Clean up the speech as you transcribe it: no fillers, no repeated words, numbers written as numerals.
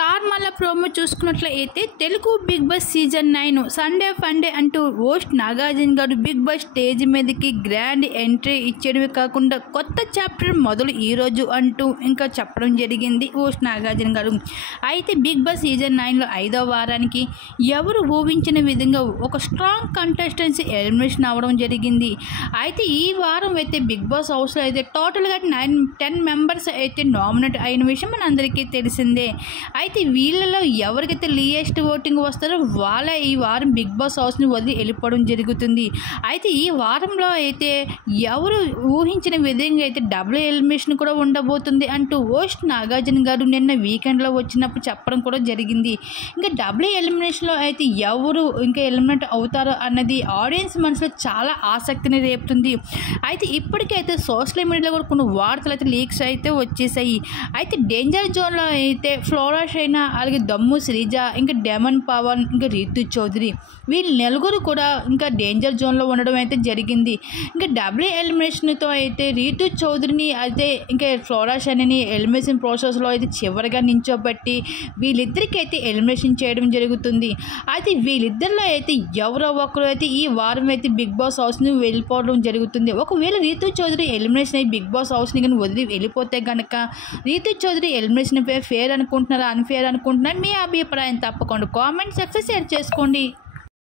Star మల్ల promo చూసుకున్నట్లయితే Telugu Bigg Boss season 9 Sunday Funday అంటూ host Nagarjuna garu Bigg Boss stage మీదకి గ్రాండ్ ఎంట్రీ ఇచ్చేయడమే కాకుండా కొత్త చాప్టర్ మొదలు ఈరోజు అంటూ ఇంకా చెప్పడం జరిగింది హోస్ట్ నాగార్జున గారు. అయితే బిగ్ బాస్ సీజన్ 9లో 5వ వారానికి ఎవరు ఊహించిన విధంగా ఒక స్ట్రాంగ్ కంటెస్టెన్సీ ఎలిమినేషన్ అవ్వడం జరిగింది. అయితే ఈ వారం అయితే బిగ్ బాస్ హౌస్లో అయితే టోటల్గా 10 మెంబర్స్ అయితే నామినేట్ అయిన విషయం మన అందరికీ తెలిసిందే. అయితే వీళ్ళలో ఎవరికైతే లీయెస్ట్ ఓటింగ్ వస్తారో వాళ్ళే ఈ వారం బిగ్ బాస్ హౌస్ని వదిలి వెళ్ళిపోవడం జరుగుతుంది. అయితే ఈ వారంలో అయితే ఎవరు ఊహించిన విధంగా అయితే డబుల్ ఎలిమినేషన్ కూడా ఉండబోతుంది అంటూ హోస్ట్ నాగార్జున గారు నిన్న వీకెండ్లో వచ్చినప్పుడు చెప్పడం కూడా జరిగింది. ఇంకా డబుల్ ఎలిమినేషన్లో అయితే ఎవరు ఇంకా ఎలిమినేట్ అవుతారో అన్నది ఆడియన్స్ మనసులో చాలా ఆసక్తిని రేపుతుంది. అయితే ఇప్పటికైతే సోషల్ మీడియాలో కూడా కొన్ని వార్తలు అయితే లీక్స్ అయితే వచ్చేసాయి. అయితే డేంజర్ జోన్లో అయితే ఫ్లోరా షైనా, అలాగే దమ్ము శ్రీజ, ఇంకా డెమన్ పవన్, ఇంకా రీతు చౌదరి వీళ్ళు నలుగురు కూడా ఇంకా డేంజర్ జోన్లో ఉండడం అయితే జరిగింది. ఇంకా డబుల్ ఎలిమినేషన్తో అయితే రీతు చౌదరిని అయితే ఇంకా ఫ్లోరా షైనాని ఎలిమినేషన్ ప్రాసెస్లో అయితే చివరిగా నించోబెట్టి వీళ్ళిద్దరికీ అయితే ఎలిమినేషన్ చేయడం జరుగుతుంది. అయితే వీళ్ళిద్దరిలో అయితే ఎవరో ఒకరు అయితే ఈ వారం అయితే బిగ్ బాస్ హౌస్ని వెళ్ళిపోవడం జరుగుతుంది. ఒకవేళ రీతు చౌదరి ఎలిమినేషన్ అయ్యి బిగ్ బాస్ హౌస్ని కానీ వదిలి వెళ్ళిపోతే కనుక రీతు చౌదరి ఎలిమినేషన్ ఫేర్ అనుకుంటున్నారా, అన్ఫేర్ అనుకుంటున్నారా? మీ అభిప్రాయం తప్పకుండా కామెంట్ సెక్షన్ షేర్ చేసుకోండి.